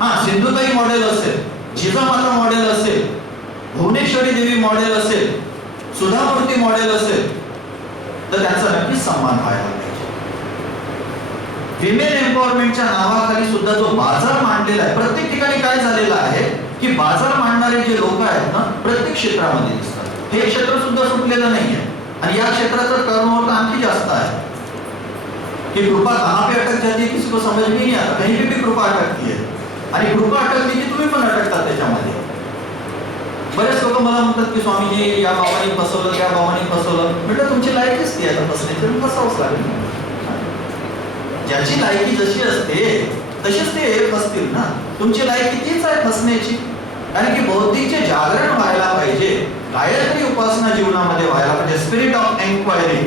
Sindhutai model असेल, Jijamata model असेल, भुवनेश्वरी देवी मॉडेल असेल, सुधामूर्ती मॉडेल असेल, तर त्यांचा नक्कीच सन्मान व्हायला पाहिजे. विमेन एम्पॉवरमेंटच्या नावाखाली सुद्धा जो बाजार मांडलेला आहे, प्रत्येक ठिकाणी काय झालेलं आहे की बाजार मांडणारे जे लोक आहेत ना, प्रत्येक क्षेत्रामध्ये दिसतात. हे क्षेत्र सुद्धा सुटलेलं नाहीये आणि या क्षेत्राचं टर्नओव्हर आणखी जास्त आहे. कि कृपा कहाँ पे अटक जाती है किसी को समझ में नहीं आता, कहीं पे भी कृपा अटकती है आणि कृपा अटकली की तुम्ही पण अटकतात त्याच्यामध्ये. बरेच लोक मला म्हणतात की स्वामीजी या बाबांनी फसवलं, त्या बाबांनी फसवलं. म्हटलं तुमची लायकीच ती आता फसण्याची, फसावंच लागेल. ज्याची लायकी जशी असते तशीच ते फसतील ना. तुमची लायकी तीच आहे फसण्याची. कारण की बौद्धिकचे जागरण व्हायला पाहिजे, गायत्री उपासना जीवनामध्ये व्हायला पाहिजे. Spirit of enquiry,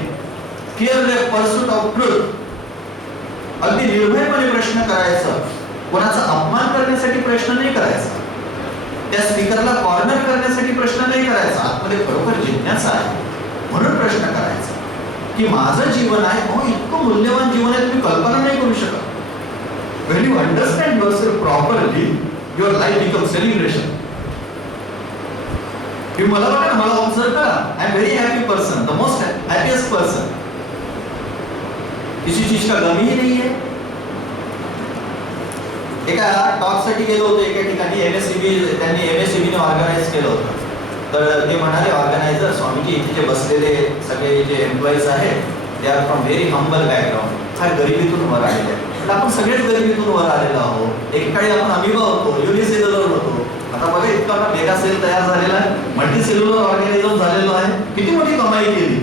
fearless pursuit of truth. अगदी निर्भयपणे प्रश्न करायचा, कोणाचा अपमान करण्यासाठी प्रश्न नाही करायचा, त्या स्पीकरला कॉर्नर करण्यासाठी प्रश्न नाही करायचा. आतमध्ये खरोखर जिज्ञासा आहे म्हणून प्रश्न करायचा की माझं जीवन आहे, इतकं मूल्यवान जीवन आहे, तुम्ही कल्पना नाही करू शकत. When you understand yourself properly, your life becomes celebration. तुम्ही मला बघा, मला ऑब्झर्व करा. I am very happy person, the most happiest person. किसी चीज का गम ही नहीं है. एका टॉक साठी गेलो होतो एका ठिकाणी, त्यांनी MSCB ने ऑर्गनाइज केलं होतं. तर ते म्हणाले ऑर्गनायझर, स्वामीजी इथे जे बसलेले सगळे जे एम्प्लॉईज आहेत they are from very humble background, फार गरिबीतून वर आलेले आहेत. आपण सगळेच गरिबीतून वर आलेलो आहोत. एकेकाळी आपण अमिबा होतो, युनिसेल्युलर होतो. आता बघा इतका मेगा सेल तयार झालेला आहे, मल्टी सेल्युलर ऑर्गॅनिझम झालेलो आहे. किती मोठी कमाई केली.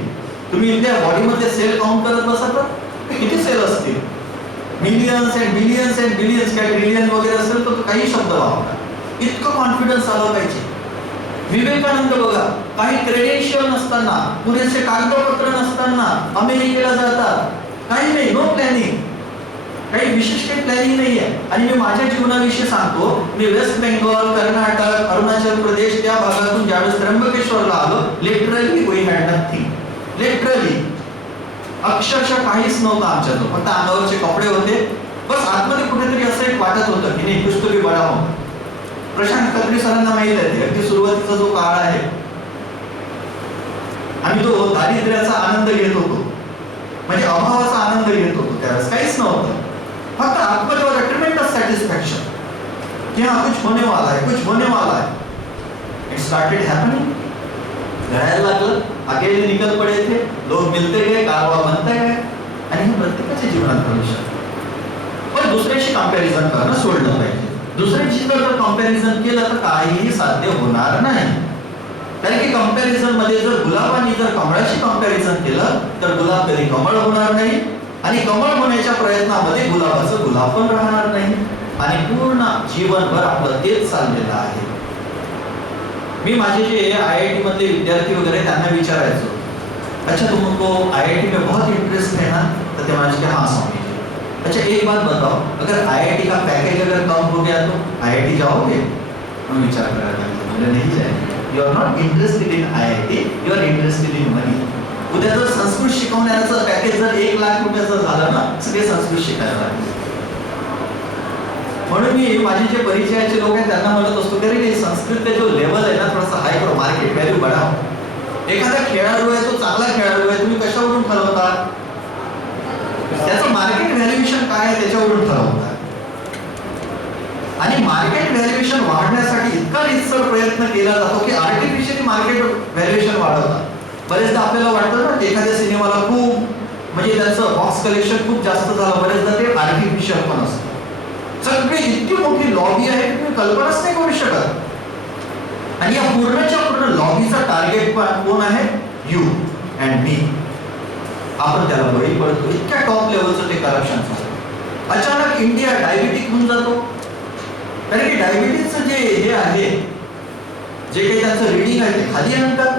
तुम्ही इथल्या बॉडीमध्ये सेल काउंट करत बसा तर किती सेल असतील, millions and billions and billions, काय ट्रिलियन वगैरे असेल तर काही शब्द वापरा. इतकं कॉन्फिडन्स आला पाहिजे. विवेकानंद बघा, काही क्रेडेन्शियल नसताना, पुरेसे कागदपत्र नसताना अमेरिकेला जातात. काही नाही, नो प्लॅनिंग, काही विशेष काही प्लॅनिंग नाही आहे. आणि मी माझ्या जीवनाविषयी सांगतो, मी वेस्ट बेंगॉल, कर्नाटक, अरुणाचल प्रदेश त्या भागातून ज्यावेळेस त्र्यंबकेश्वरला आलो, literally we had nothing. Literally अक्षरशः काहीच नव्हतं आमच्याजवळ, फक्त अंगावरचे कपडे होते. बस आतमध्ये कुठेतरी असं एक वाटत होतं की नाही कुछ तो भी बडा हो. प्रशांत खत्री सरांना माहित आहे, अगदी सुरुवातीचा जो काळ आहे, आम्ही तो दारिद्र्याचा आनंद घेत होतो, म्हणजे अभावाचा आनंद घेत होतो. त्यावेळेस काहीच नव्हतं, फक्त आत्मदेवाला ट्रिमेंडस सॅटिस्फॅक्शन कि हाँ कुछ होने वाला है, कुछ होने वाला है. It started happening. घडायला लागलं, अकेले निकल पडे थे, लोग मिलते गए, कारवा बनते गए. आणि हे प्रत्येकाच्या जीवनात भविष्य. पण दुसऱ्याशी कंपॅरिझन करणं सोडलं पाहिजे. दुसऱ्याशी जर कंपॅरिझन केलं तर काहीही साध्य होणार नाही. कारण की कंपॅरिझन मध्ये जर गुलाबाने जर कमळाशी कंपॅरिझन केलं तर गुलाब कधी कमळ होणार नाही आणि कमळ होण्याच्या प्रयत्नामध्ये गुलाबाचं गुलाब पण राहणार नाही आणि पूर्ण जीवनभर आपलं तेच चाललेलं आहे. मी माझे जे IIT मधले विद्यार्थी वगैरे त्यांना विचारायचो, अच्छा तुमको IIT में बहुत इंटरेस्ट है ना, तो ते म्हणायचे हाँ स्वामी जी. अच्छा एक बात बताओ, अगर IIT का पैकेज अगर कम हो गया तो IIT जाओगे? मैं विचार कर रहा था, मुझे नहीं जाएंगे. You are not interested in IIT, you are interested in money. उद्या जर संस्कृत शिकवण्याचं पॅकेज जर 1 लाख रुपयाचं झालं ना, सगळे संस्कृत शिकायला लागले. म्हणून मी माझे जे परिचयाचे लोक आहेत त्यांना म्हणत असतो की संस्कृत का जो लेवल आहे ना थोडासा हाय करो, मार्केट व्हॅल्यू बढ़ाओ. एखादा खेळाडू आहे, तो चांगला खेळाडू आहे, तुम्ही कशावरून ठरवता? त्याचं मार्केट व्हॅल्युएशन काय आहे त्याच्यावरून ठरवता. आणि मार्केट व्हॅल्युएशन वाढण्यासाठी इतका रितसर प्रयत्न केला जातो की आर्टिफिशियली मार्केट व्हॅल्युएशन वाढवतात. बरेचदा आपल्याला वाटतं ना एखाद्या सिनेमाला खूप म्हणजे त्याचं बॉक्स कलेक्शन खूप जास्त झालं, बरेचदा ते आर्टिफिशियल पण असतं. सगळी इतकी मोठी लॉबी आहे की तुम्ही कल्पनाच नाही करू शकत. आणि या पूर्णच्या पूर्ण लॉबीचा टार्गेट कोण आहे? यू अँड मी. आपण त्याला बळी पडतो. इतक्या टॉप लेवलचं ते करप्शन चालतं. अचानक इंडिया डायबिटिक होऊन जातो. कारण की डायबिटीजचं जे हे आहे, जे काही त्यांचं रिडिंग आहे ते खाली आणतात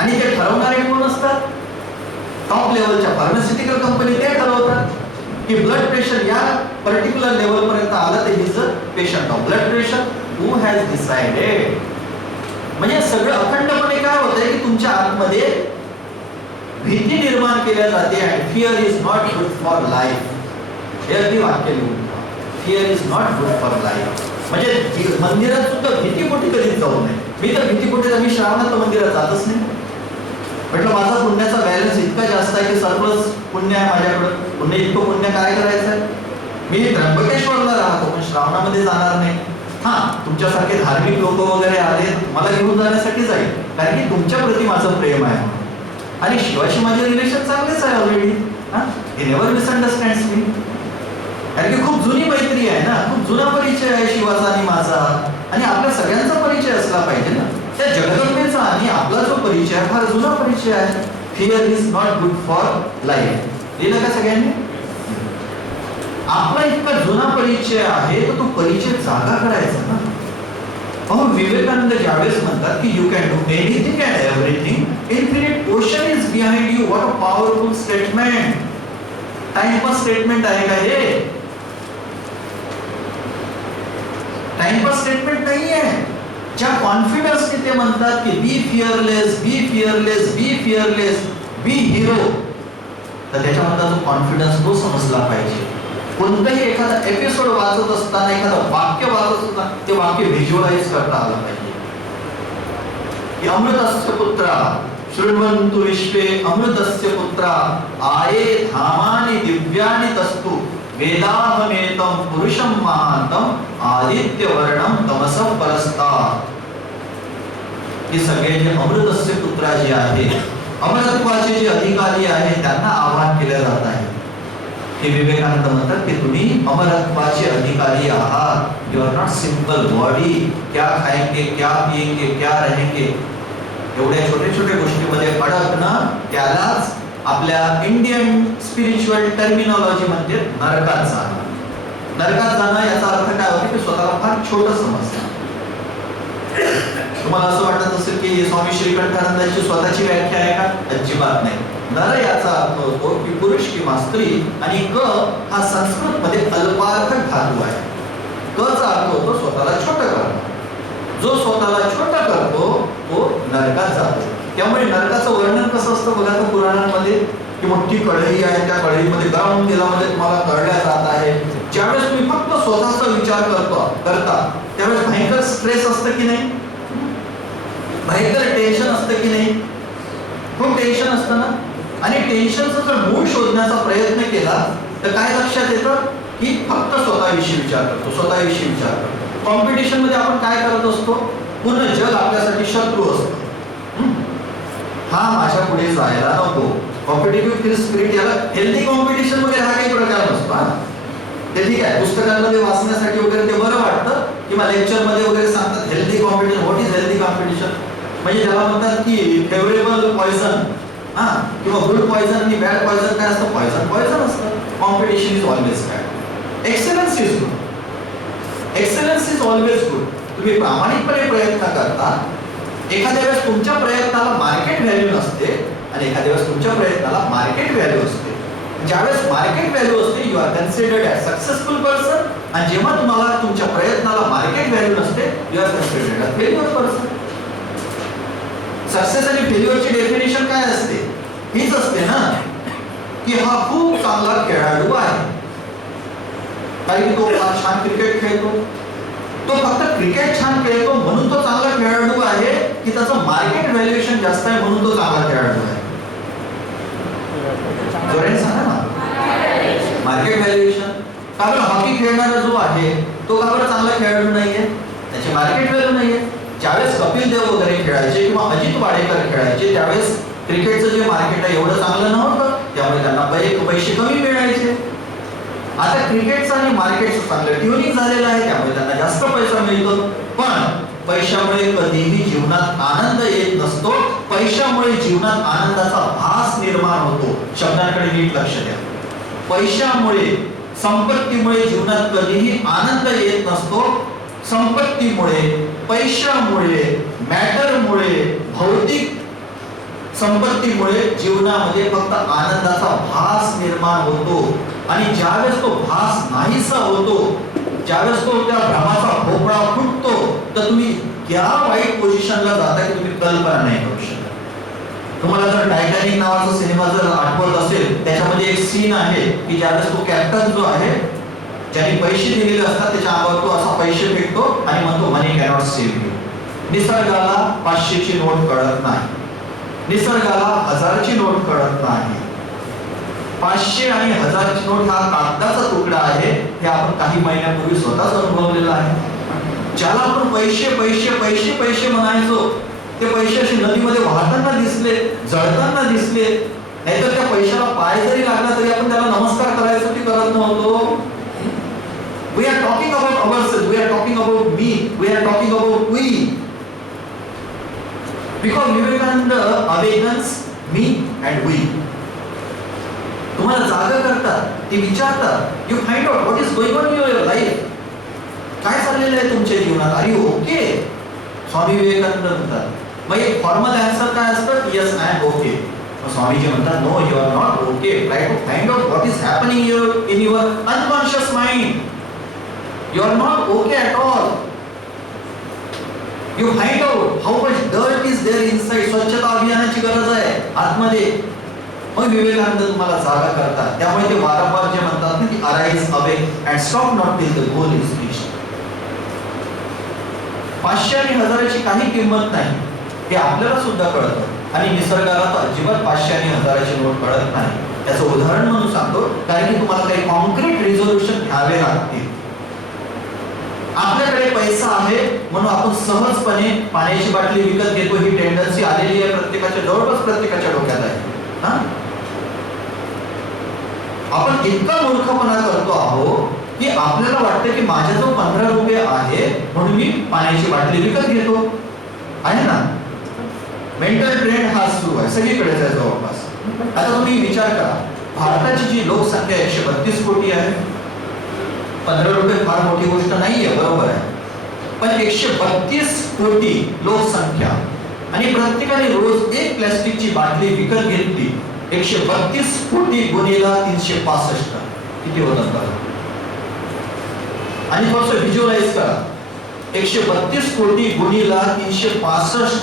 आणि ते ठरवणारे कोण असतात? टॉप लेवलच्या फार्मास्युटिकल कंपनी ते ठरवतात की ब्लड प्रेशर या पर्टिक्युलर लेवल पर्यंत आलं तर is a patient of blood pressure. Who has decided? म्हणजे सगळं अखंडपणे काय होतंय की तुमच्या आतमध्ये भीती निर्माण केल्या जाते. आणि fear is not good for life. हे अगदी वाक्य लिहून fear is not good for life. म्हणजे मंदिरात सुद्धा भीतीपोटी कधीच जाऊ नये. मी तर भीतीपोटी मी श्रावणात तर मंदिरात जातच नाही. म्हटलं माझा पुण्याचा बॅलन्स इतका जास्त आहे की सरप्लस पुण्य आहे माझ्याकडं. पुण्य इतकं पुण्य काय करायचं आहे. मी त्र्यंबकेश्वरला राहतो पण श्रावणामध्ये जाणार नाही. हा, तुमच्यासारखे धार्मिक लोक वगैरे आले मला घेऊन जाण्यासाठी जाईल, कारण की तुमच्या प्रती माझं प्रेम आहे. आणि शिवाशी माझे रिलेशन चांगलेच आहे ऑलरेडी. हे नेव्हर मिसअंडरस्टँड्स मी. कारण की खूप जुनी मैत्री आहे ना, खूप जुना परिचय आहे शिवाचा आणि माझा. आणि आपल्या सगळ्यांचा परिचय असला पाहिजे ना. त्या जगदंबेचा आणि आपला जो परिचय आहे फार जुना परिचय आहे. Fear is not good for life. लिहिलं का सगळ्यांनी. आपला इतका जुना परिचय आहे तर तो परिचय जागा करायचा ना. अहो विवेकानंद ज्यावेळेस म्हणतात की you can do anything and everything, infinite ocean is behind you. What a powerful statement. Timepass statement आहे का हे. टाइमपास स्टेटमेंट नाही आहे. ज्या कॉन्फिडन्सने ते म्हणतात की बी फिअरलेस, बी फिअरलेस, बी फिअरलेस, बी हिरो, तर त्याच्यामधला जो कॉन्फिडन्स तो समजला पाहिजे. कोणताही एखादा एपिसोड वाचत असताना एखादं वाक्य वाचत असताना ते वाक्य व्हिज्युअलाइज करता आलं पाहिजे. की अमृतस्य पुत्रा शृण्वन्तु विश्वे अमृतस्य पुत्रा आये धामानि दिव्यानि तस्तु वेदाहमेतं पुरुषं महान्तं आदित्यवर्णं तमसः परस्तात्. हे सगळे जे अमृतस्य पुत्रा जे आहे, अमरत्वाचे जे अधिकारी आहेत त्यांना आवाहन केले जात आहे. हे विवेकानंद म्हणतात की तुम्ही अमरत्वाचे अधिकारी आहात. You are not simple body. क्या खाएंगे, क्या पिएंगे, क्या रहेंगे, एवढ्या छोट्या छोट्या गोष्टीमध्ये अडकणं त्यालाच आपल्या इंडियन स्पिरिच्युअल टर्मिनॉलॉजी मध्ये नरकात जाणं. नरकात जाणं याचा अर्थ काय होतो की स्वतःला फार छोटं समजणं. तुम्हाला असं वाटत असेल की स्वामी श्रीकंठानंदांची स्वतःची व्याख्या आहे का. अजिबात नाही. नर याचा अर्थ होतो की पुरुष किंवा स्त्री, आणि क हा संस्कृत मध्ये अल्पार्थक धातू आहे. क चा अर्थ होतो स्वतःला छोटं करणं. जो स्वतःला छोटं करतो तो नरकात जातो. त्यामुळे नरकाचं वर्णन कसं असतं बघा तर पुराणांमध्ये, की मोठी कढई आहे, त्या कढईमध्ये गरम तेलामध्ये तुम्हाला तळल्या जात आहे. ज्यावेळेस तुम्ही फक्त स्वतःचा विचार करता त्यावेळेस भयंकर स्ट्रेस असतं की नाही, भयंकर टेन्शन असतं की नाही. खूप टेन्शन असतं ना. आणि टेन्शनचा जर मूळ शोधण्याचा प्रयत्न केला तर काय लक्षात येतं की फक्त स्वतःविषयी विचार करतो, स्वतःविषयी विचार करतो. कॉम्पिटिशन मध्ये आपण काय करत असतो, पूर्ण जग आपल्यासाठी शत्रू असतं. हा माझ्या पुढे जायला नको. कॉम्पिटिटिव्ह स्पिरिट, याला हेल्दी कॉम्पिटिशन वगैरे हा काही प्रकार नसतो. ते ठीक आहे, पुस्तकांमध्ये वाचण्यासाठी वगैरे ते बरं वाटतं, किंवा लेक्चर मध्ये वगैरे सांगतात healthy competition. What is healthy competition. म्हणजे त्याला म्हणतात की फेवरेबल पॉइझन, किंवा गुड पॉइझन आणि बॅड पॉइझन. काय असतं, पॉइझन पॉइझन असतं. Competition is always bad. Excellence is good. Excellence is always good. तुम्ही प्रामाणिकपणे प्रयत्न करता. एखाद्या वेळेस तुमच्या प्रयत्नाला मार्केट व्हॅल्यू नसते आणि एखाद्या वेळेस तुमच्या प्रयत्नाला मार्केट व्हॅल्यू असते. ज्यावेळेस मार्केट व्हॅल्यू असते you are considered as successful person, आणि जेव्हा तुम्हाला तुमच्या प्रयत्नाला मार्केट व्हॅल्यू नसते you are considered as failure person. Success आणि फेल्युअरची डेफिनेशन काय असते, हीच असते ना की हा खूप चांगला खेळाडू आहे, कारण की तो फार छान क्रिकेट खेळतो. तो फक्त क्रिकेट छान खेळतो म्हणून तो चांगला खेळाडू आहे, की त्याचं मार्केट व्हॅल्युएशन जास्त आहे म्हणून तो चांगला खेळाडू आहे. जोराने सांगा ना. Market valuation. का बरं हॉकी खेळणारा जो आहे तो का बरं चांगला खेळाडू नाहीये, त्याची मार्केट व्हॅल्यू नाहीये. ज्यावेळेस कपिल देव वगैरे खेळायचे किंवा अजित वाडेकर खेळायचे त्यावेळेस क्रिकेटचं जे मार्केट आहे एवढं चांगलं नव्हतं, त्यामुळे त्यांना पैसे कमी मिळायचे. आता क्रिकेटचं आणि मार्केटचं चांगलं ट्युनिंग झालेलं आहे, त्यामुळे त्यांना जास्त पैसा मिळतो. पण पैशामुळे कधीही जीवनात आनंद येत नसतो. पैशामुळे जीवनात आनंदाचा भास निर्माण होतो. शब्दांकडे नीट लक्ष द्या. पैशामुळे, संपत्तीमुळे जीवनात कधीही आनंद येत नसतो. संपत्तीमुळे, पैशामुळे, मॅटरमुळे, भौतिक संपत्तीमुळे जीवनामध्ये फक्त आनंदाचा भास निर्माण होतो. आणि ज्यावेळेस तो भास नाहीसा होतो, ज्यावेळेस तो त्या भ्रमाचा भोपळा फुटतो, तर तुम्ही क्या वाईट पोझिशनला जाता की तुम्ही कल्पना नाही करू शकत. तुम्हाला जर टायटॅनिक नावाचा सिनेमा जर आठवत असेल, त्याच्यामध्ये एक सीन आहे की ज्यावेळेस तो कॅप्टन जो आहे ज्यांनी पैसे दिलेले असतात त्याच्या अंगावर तो असा पैसे फेकतो आणि म्हणतो मनी कॅनॉट सेव्ह यू. निसर्गाला 500ची नोट कळत नाही, निसर्गाला 1000ची नोट कळत नाही. 500 आणि 1000ची नोट हा कागदाचा तुकडा आहे, हे आपण काही महिन्यापूर्वी स्वतःच अनुभवलेलं आहे. ज्याला आपण पैसे पैसे पैसे पैसे म्हणायचो, ते पैसे असे नदीमध्ये वाहताना दिसले, जळताना दिसले, नाहीतर त्या पैशाला पाय जरी लागला तरी आपण त्याला नमस्कार करायसाठी करत नव्हतो. We are talking about ourselves, we are talking about me, we are talking about we. Because Vivekananda awakens me and we. तुम्हाला जागा करतात, ते विचारतात, you find out what is going on in your life. काय चाललेलं आहे तुमच्या जीवनात? Are you okay? Swami Vivekananda म्हणतात. मग एक फॉर्मल आन्सर काय असतं? Yes I am okay. Swamiji म्हणतात no you are not okay. Try to find out what is happening in your unconscious mind. You are not okay at all. You find out how much dirt is there inside. स्वच्छता अभियानाची गरज आहे आतमध्ये. मग विवेकानंद तुम्हाला जागा करतात. त्यामुळे ते वारंवार जे म्हणतात ना की arise awake and stop not till the goal is reached. 500 आणि 1000ची काही किंमत नाही हे आपल्याला सुद्धा कळतं आणि निसर्गाला तर अजिबात 500 आणि 1000ची नोट कळत नाही. त्याचं उदाहरण म्हणून सांगतो, कारण की तुम्हाला काही कॉन्क्रीट रिझोल्युशन घ्यावे लागतील. आपल्याकडे पैसा आहे म्हणून आपण सहजपणे पाण्याची बाटली विकत घेतो, ही टेंडन्सी आलेली आहे प्रत्येकाच्या, जवळपास प्रत्येकाच्या डोक्यात आहे. आपण इतका मूर्खपणा करतो आहोत की आपल्याला वाटतं की माझ्याजवळ 15 रुपये आहे म्हणून मी पाण्याची बाटली विकत घेतो. आहे ना? मेंटल ट्रेंड हा सुरू आहे सगळीकडेच आहे जवळपास. आता तुम्ही विचार करा, भारताची जी लोकसंख्या 132 कोटी आहे. 15 रुपये फार मोठी गोष्ट नाहीये, बरोबर आहे, पण 132 कोटी लोकसंख्या आणि प्रत्येकाने रोज एक प्लास्टिकची बाटली विकत घेतली. 132 कोटी गुणिले 365 किती होतात बघा. आणि थोडंसं व्हिज्युअलाइज करा, 132 कोटी गुणिले 365,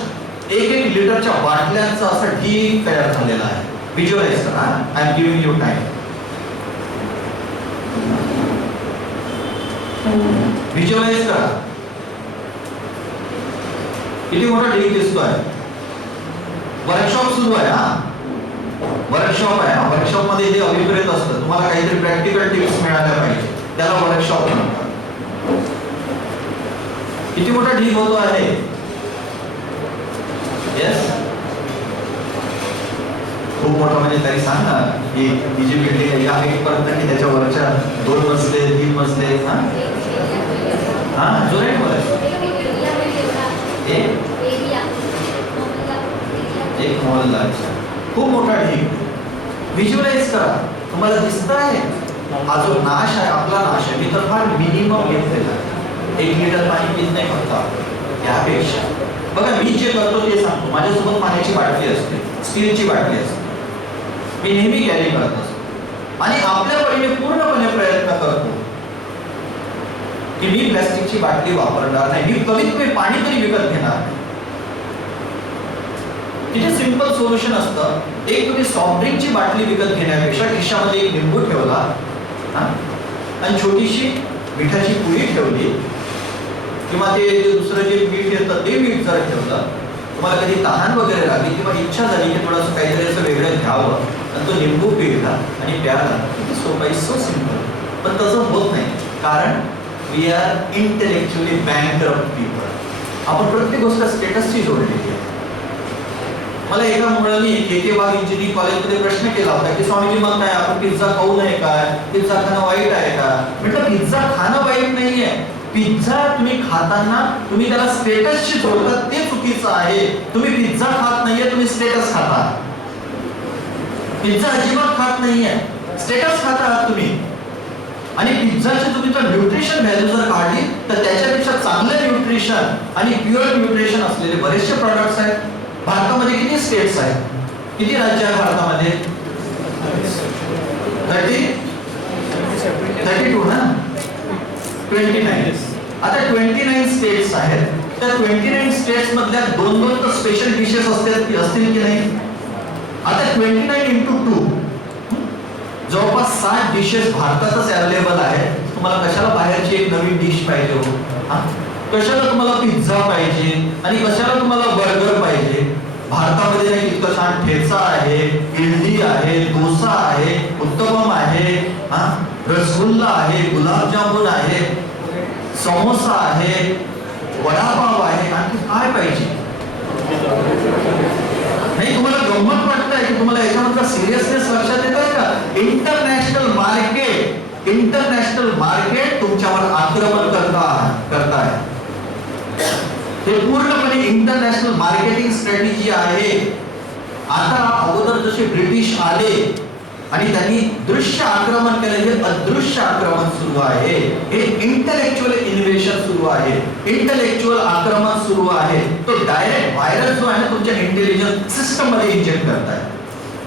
एक लिटरच्या बाटल्यांचा असा ढीग तयार झालेला आहे. व्हिज्युअलाइज करा. I am giving you time. Visualise करा किती मोठा ढीग दिसतोय. वर्कशॉप सुरू आहे. वर्कशॉप आहे. वर्कशॉप मध्ये जे अभिप्रेत असतं, तुम्हाला काहीतरी प्रॅक्टिकल टिप्स मिळाल्या पाहिजे, त्याला वर्कशॉप म्हणतात. किती मोठा ढीग होतो आहे. येस, खूप मोठा. म्हणजे तरी सांग ना ही जी बिल्डिंग आहे या पर्यंत की त्याच्या वरच्या 2 मजले 3 मजले. जो नाही बोलायचं, एक मोहल्ला. खूप मोठा ढीग. व्हिज्युअलाइज करा. तुम्हाला दिसत आहे हा जो नाश आहे, आपला नाश आहे. मी तर फार मिनिमम घेतलेला आहे. 1 लिटर पाणी पित नाही फक्त. यापेक्षा बघा मी जे करतो ते सांगतो. माझ्यासोबत पाण्याची बाटली असते, स्टीलची बाटली असते, मी नेहमी कॅरी करत असतो आणि आपल्या परीने पूर्णपणे प्रयत्न करतो की मी प्लास्टिकची बाटली वापरणार नाही. मी कमीत कमी पाणी तरी विकत घेणार नाही. तिथे सिंपल सोल्युशन असतं. एक तुम्ही सॉफ्ट ड्रिंकची बाटली विकत घेण्यापेक्षा खिशामध्ये एक लिंबू ठेवला आणि छोटीशी मिठाची पुडी ठेवली किंवा ते दुसरं जे मीठ येतं ते मीठ जर ठेवलं. तुम्हाला कधी तहान वगैरे लागली किंवा इच्छा झाली की थोडंसं काहीतरी असं वेगळं घ्यावं आणि तो लिंबू पिळला आणि प्याला. किती सोपं आहे, सो सिंपल. पण तसं होत नाही, कारण we are intellectually bankrupt people. आपण प्रत्येक गोष्ट स्टेटसची जोडलेली आहे. मला एका मुलांनी के बाग इंजिनिअरिंग कॉलेजमध्ये प्रश्न केला होता की स्वामीजी मग काय आपण पिझ्झा खाऊ नये काय, पिझ्झा खाणं वाईट आहे का? म्हटलं पिझ्झा खाणं वाईट नाहीये. पिझ्झा तुम्ही खाताना तुम्ही त्याला स्टेटसशी जोडतात ते चुकीचं आहे. तुम्ही पिझ्झा खात नाहीये, तुम्ही स्टेटस खाता. पिझ्झा अजिबात खात नाहीये, स्टेटस खाता आहात तुम्ही. आणि पिझ्झाची तुम्ही जर न्यूट्रिशन व्हॅल्यू जर काढली तर त्याच्यापेक्षा चांगलं न्यूट्रिशन आणि प्युअर न्यूट्रिशन असलेले बरेचसे प्रॉडक्ट्स आहेत. भारतामध्ये किती स्टेट्स आहेत, किती राज्य आहे भारतामध्ये? 32 ना, 29. आता 29 स्टेट्स आहेत. त्या 29 स्टेट्स मधल्या 2-2 तर स्पेशल डिशेस असतील की नाही? आता 29 into 2 जवळपास 60 डिशेस भारतातच अवेलेबल आहेत. तुम्हाला कशाला बाहेरची एक नवीन डिश पाहिजे हो? कशाला तुम्हाला पिझ्झा पाहिजे आणि कशाला तुम्हाला बर्गर पाहिजे? भारतामध्ये नाही इतकं छान ठेचा आहे, इडली आहे, डोसा आहे, उत्तपम आहे, रसगुल्ला आहे, गुलाबजामुन आहे, समोसा आहे, वडापाव आहे, आणखी काय पाहिजे? नाही तुम्हाला गंमत वाटतंय की तुम्हाला याच्यामधला सिरियसनेस लक्षात येतोय का? इंटरनॅशनल मार्केट तुमच्यावर आक्रमण करताय. हे पूर्णपणे इंटरनॅशनल मार्केटिंग स्ट्रॅटेजी आहे. आता अगोदर जसे ब्रिटिश आले आणि त्यांनी दृश्य आक्रमण केलं, हे अदृश्य आक्रमण सुरू आहे. हे इंटेलेक्च्युअल इनोव्हेशन सुरू आहे, इंटेलेक्च्युअल आक्रमण सुरू आहे. तो डायरेक्ट व्हायरस जो आहे तुमच्या इंटेलिजन्स सिस्टम मध्ये इंजेक्ट करताय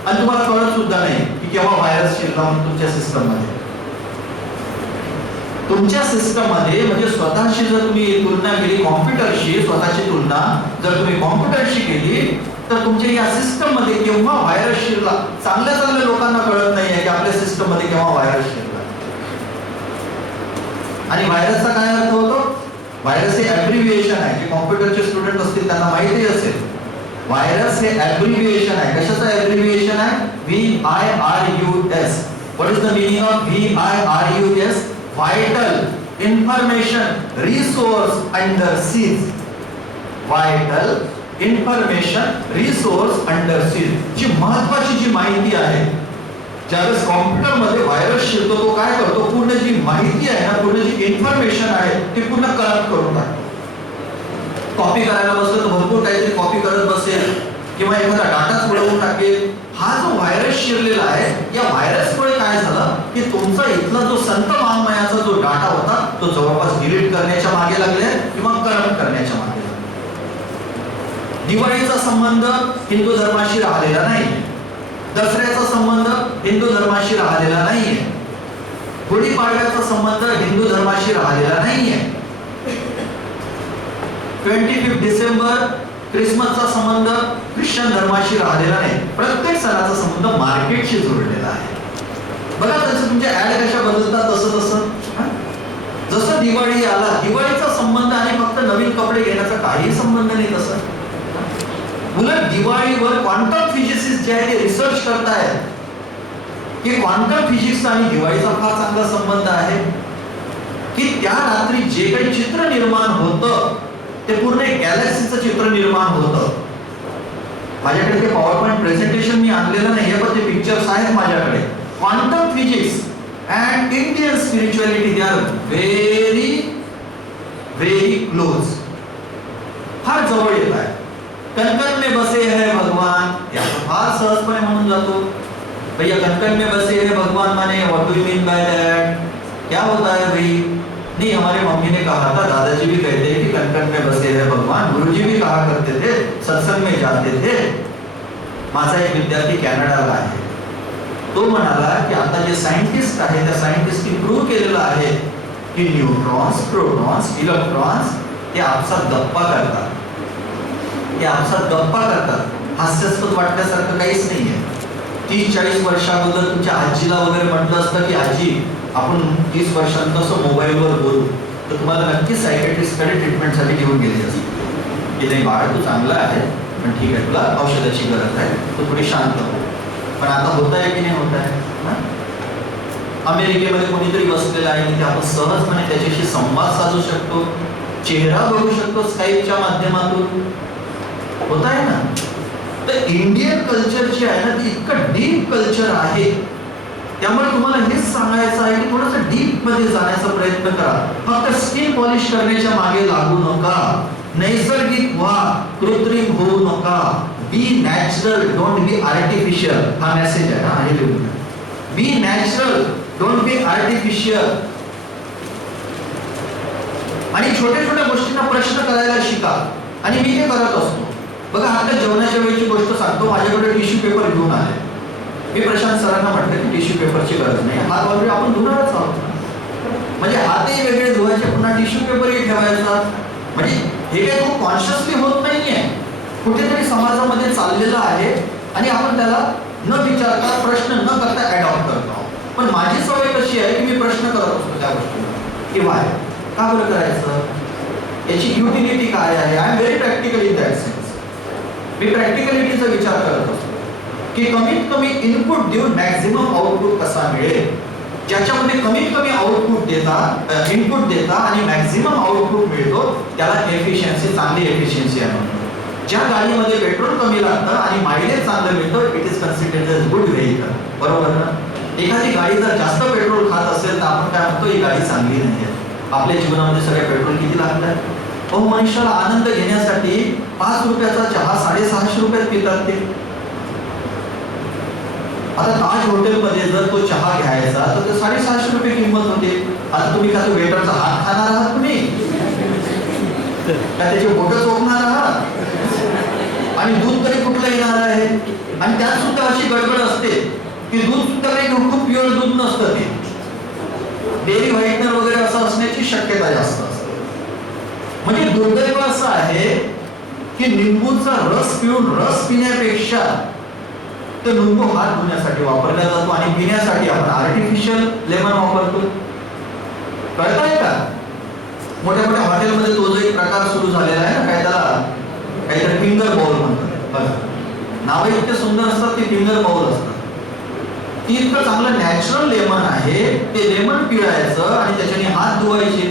आणि तुम्हाला कळत सुद्धा नाही की केव्हा व्हायरस शिरला म्हणून तुमच्या सिस्टम मध्ये. तुमच्या सिस्टम मध्ये म्हणजे स्वतःशी जर तुम्ही तुलना केली, कॉम्प्युटरशी स्वतःची तुलना जर तुम्ही कॉम्प्युटरशी केली, तर तुमच्या या सिस्टम मध्ये केव्हा व्हायरस शिरला, चांगल्या लोकांना कळत नाहीये की आपल्या सिस्टम मध्ये केव्हा व्हायरस शिरला. आणि व्हायरसचा काय अर्थ होतो? व्हायरस हे ॲब्रिव्हिएशन आहे. जे कॉम्प्युटरचे स्टुडंट असतील त्यांना माहिती असेल, व्हायरस हे ॲब्रिव्हिएशन आहे. कशाचं ॲब्रिव्हिएशन आहे? VIRUS. What is the meaning of VIRUS? Vital Information Resource Under Siege. Vital Information Resource Under Siege. जी महत्त्वाची जी माहिती आहे, ज्यावेळेस कॉम्प्युटर मध्ये व्हायरस शिरतो तो काय करतो? पूर्ण जी माहिती आहे ना, पूर्ण जी इन्फॉर्मेशन आहे ती पूर्ण करप्ट करून टाकतो. कॉपी करायला बसलं तर भरपूर काहीतरी कॉपी करत बसेल किंवा एखादा डाटाच उडवून टाकेल. हा जो व्हायरस शिरलेला आहे, या व्हायरसमुळे काय झालं की तुमचा इथला जो संत वाङ्मयाचा जो डाटा होता तो जवळपास डिलीट करण्याच्या मागे लागले किंवा करप्ट करण्याच्या मागे लागले. दिवाळीचा संबंध हिंदू धर्माशी राहिलेला नाही, दसऱ्याचा संबंध हिंदू धर्माशी राहिलेला नाहीये, गुढीपाडव्याचा संबंध हिंदू धर्माशी राहिलेला नाहीये, 25 डिसेंबर ख्रिसमसचा संबंध ख्रिश्चन धर्माशी राहिलेला नाही. प्रत्येक सणाचा संबंध मार्केटशी जोडलेला आहे. बघा तसं तुमच्या ऍड कशा बदलतात तसं जसं दिवाळी आला, दिवाळीचा संबंध आणि फक्त नवीन कपडे घेण्याचा काही संबंध नाही. तसं उलट दिवाळीवर क्वांटम फिजिसिस्ट जे आहे ते रिसर्च करतायत की क्वांटम फिजिक्स आणि दिवाळीचा फार चांगला संबंध आहे, की त्या रात्री जे काही चित्र निर्माण होतं ते पूर्ण एक गॅलेक्सीचं चित्र निर्माण होतं. माझ्याकडे ते पॉवर पॉइंट प्रेझेंटेशन मी आणलेलं नाहीये, पण ते पिक्चर्स आहेत माझ्याकडे. Quantum physics and Indian spirituality they are very very close, फार जवळ येत आहे. कणकण में बसे है भगवान, ते आपण फार सहजपणे म्हणून जातो. भैया कणकण में बसे है भगवान Mane what do you mean by that? क्या होता है भाई? नहीं, हमारे मम्मी ने कहा था, दादाजी भी कहते हैं कि कणकण में बसे है भगवान, गुरुजी भी कहा करते थे, सत्संग में जाते थे. माझा एक विद्यार्थी कॅनडाला आहे, तो म्हणाला की आता जे सायंटिस्ट आहे त्या सायंटिस्टनी प्रूव्ह केलेलं आहे की न्यूट्रॉन्स, प्रोटॉन्स, इलेक्ट्रॉन्स ते आपसात गप्पा करतात. ते आपसात गप्पा करतात. हास्यास्पद वाटण्यासारखं काहीच नाहीये. 30-40 वर्षाअगोदर तुमच्या आजीला वगैरे म्हटलं असतं की आजी आपण 30 वर्षांपासून मोबाईलवर बोलू, तर तुम्हाला नक्कीच सायकॅट्रिस्टकडे ट्रीटमेंटसाठी घेऊन गेले असते की नाही बाळ तू चांगला आहे, पण ठीक आहे तुला औषधाची गरज आहे, तू थोडी शांत हो. पण आता होत आहे की नाही होत आहे? अमेरिकेमध्ये कोणीतरी बसलेला आहे तिथे आपण सहजपणे त्याच्याशी संवाद साधू शकतो, चेहरा बघू शकतो स्काईपच्या माध्यमातून. होत आहे ना? तर इंडियन कल्चर जे आहे ना ते इतकं डीप कल्चर आहे, त्यामुळे तुम्हाला हेच सांगायचं आहे की थोडंसं डीप मध्ये जाण्याचा प्रयत्न करा. फक्त स्किन पॉलिश करण्याच्या मागे लागू नका. नैसर्गिक व्हा, कृत्रिम होऊ नका. बी नॅचरल, डोंट बी आर्टिफिशियल. हा मेसेज आहे ना, हे लिहून. बी नॅचरल, डोंट बी आर्टिफिशियल. आणि छोट्या छोट्या गोष्टींना प्रश्न करायला शिका. आणि मी ते करत असतो. बघा आता जेवणाच्या वेळेची गोष्ट सांगतो. माझ्याकडे टिश्यू पेपर घेऊन आले. मी प्रशांत सरांना म्हटलं की टिश्यू पेपरची गरज नाही, हात ऑलरेडी आपण धुणारच आहोत, म्हणजे हातही वेगळे धुवायचे, पुन्हा टिश्यू पेपरही ठेवायचा. म्हणजे हे काही खूप कॉन्शियसली होत नाहीये, कुठेतरी समाजामध्ये चाललेलं आहे आणि आपण त्याला न विचारता, प्रश्न न करता ऍडॉप्ट करतो. पण माझी सवय कशी आहे की मी प्रश्न करत असतो त्या गोष्टीला. की वाय? का बरं करायचं? याची युटिलिटी काय आहे? I am very practical in that sense. मी प्रॅक्टिकलिटीचा विचार करत असतो की कमीत कमी इनपुट देऊन मॅक्झिमम आउटपुट कसा मिळेल. ज्याच्यामध्ये कमीत कमी आउटपुट देता, इनपुट देता आणि मॅक्झिमम आउटपुट मिळतो त्याला एफिशियन्सी, चांगली एफिशियन्सी आहे. ज्या गाडीमध्ये पेट्रोल कमी लागतं आणि मायलेज चांगलं मिळतं, it is considered as good vehicle. बरोबर ना? एखादी गाडी जर जास्त पेट्रोल खात असेल तर आपण काय म्हणतो, ही गाडी चांगली नाही आहे. आपल्या जीवनामध्ये सगळ्या पेट्रोल किती लागतात? मनुष्याला आनंद घेण्यासाठी 5 रुपयाचा चहा 650 रुपयात पितात ते. आता ताज हॉटेलमध्ये जर तो चहा घ्यायचा तर 650 रुपये किंमत होते. आता तुम्ही का तो वेटरचा हात खाणार आहात तुम्ही, का त्याचे बोटं चोखणार आहात? आणि दूध तरी कुठलं येणार आहे? आणि त्यात सुद्धा अशी गडबड असते की दूध सुद्धा काही खूप प्युअर दूध नसतं, ते डेअरी व्हाईटनर वगैरे असं असण्याची शक्यता जास्त असते. म्हणजे दुर्दैव असं आहे की लिंबूचा रस पिऊन रस पिण्यापेक्षा तो लिंबू हात धुण्यासाठी वापरला जातो आणि पिण्यासाठी आपण आर्टिफिशियल लेमन वापरतो. कळतंय का? मोठ्या मोठ्या हॉटेलमध्ये तो जो एक प्रकार सुरू झालेला आहे ना, काय त्याला काहीतरी फिंगर बाउल म्हणतात बघा. नाव इतके सुंदर असतात, ते फिंगर बाउल असतात. ती इतकं चांगलं नॅचरल लेमन आहे, ते लेमन पिळायचं आणि त्याच्याने हात धुवायचे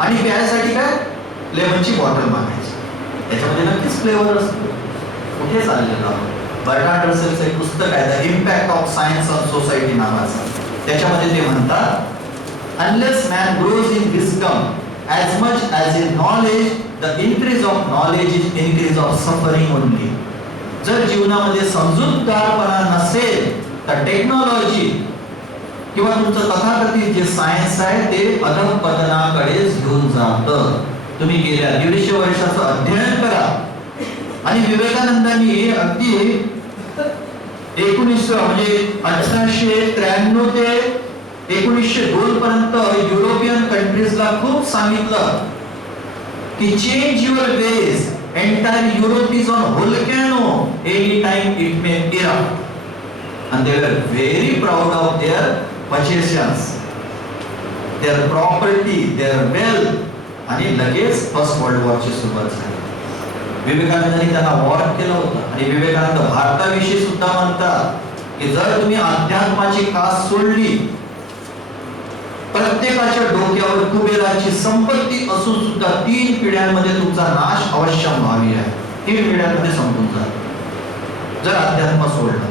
आणि प्यायसाठी काय लेमनची बॉटल मागायची. त्याच्यामध्ये नक्कीच फ्लेवर असतो. कुठे चाललेलं आहोत? बर्ट्रांड रसेलचं एक पुस्तक आहे, the impact of science on society नावाचं. त्याच्यामध्ये ते म्हणतात, unless man grows in wisdom as much as in knowledge, the increase of knowledge is increase of suffering only. जर जीवनामध्ये समजूतदारपणा नसेल तर टेक्नॉलॉजी किंवा तुमचं तथाकथित जे सायन्स आहे ते अधःपतनाकडेच घेऊन जातं. तुम्ही गेल्या 150 वर्षाचं अध्ययन करा आणि विवेकानंदांनी अगदी 1893 ते 1902 पर्यंत युरोपियन कंट्रीजला खूप सांगितलं की change your ways, entire Europe is on volcano, any time it may erupt. And they were very proud of their possessions, their property, their wealth. आणि लगेच फर्स्ट वर्ल्ड वॉरची सुरुवात झाली. विवेकानंदांनी त्यांना वॉर्न केलं होतं आणि विवेकानंद भारताविषयी सुद्धा म्हणतात की जर तुम्ही अध्यात्माची कास सोडली, प्रत्येकाच्या डोक्यावर कुबेराची संपत्ती असून सुद्धा 3 पिढ्यांमध्ये तुमचा नाश अवश्य व्हावी आहे. 3 पिढ्यांमध्ये संपून जाईल जर अध्यात्म सोडलं.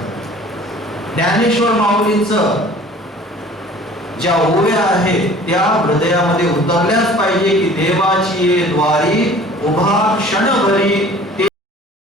ज्ञानेश्वर माऊलींचं ज्या ओव्या आहेत त्या हृदयामध्ये उतरल्याच पाहिजे की देवाची द्वारी उभा क्षणभरी